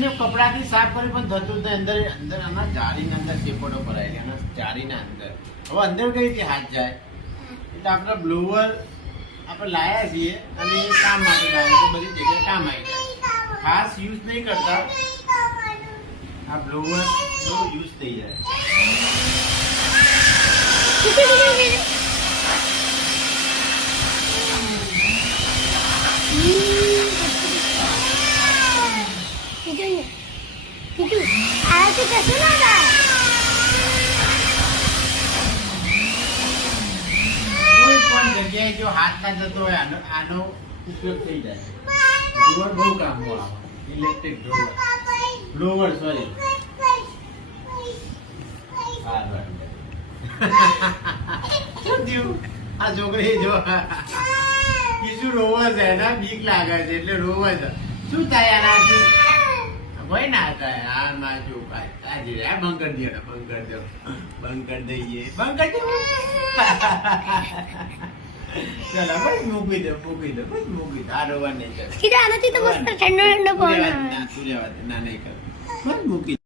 એમને કપડાથી સાફ કરી પણ થતું જ નહીં. અંદર આના જાળીના અંદર ચેપોટો ભરાયેલી આના જાળીના અંદર. હવે અંદર કઈ રીતે હાથ જાય? એટલે આપણે બ્લોવર આપણે લાયા છીએ અને એ કામ માટે લાવ્યા છે. બધી જગ્યાએ કામ આવી જાય. ખાસ યુઝ નહીં કરતા. આ બ્લોવર યુઝ થઈ જાય. કોઈ પણ જગ્યાએ જો હાથ ના જતો હોય આનો ઉપયોગ થઈ જાય. ડ્રોવર બહુ કામમાં આવે. Electric drawer, blower sorry. શું થયું? આ છોકરી જો બીજું રોવે છે એના બીક લાગે છે એટલે રોવે છે. શું થાય આનાથી? ભાઈ ના થાય. આ માં જો આજે આ બંધ કરી દે, બંધ કરી દો, બંધ કરી દઈએ, બંધ કરી દો. ચાલો ભાઈ મૂકી દો, મૂકી દો, મૂકી દો. આ રોવા નહીં કરે. આનાથી તો મસ્ત ઠંડો ઠંડો પવન આવે. ના નહીં કરે. મૂકી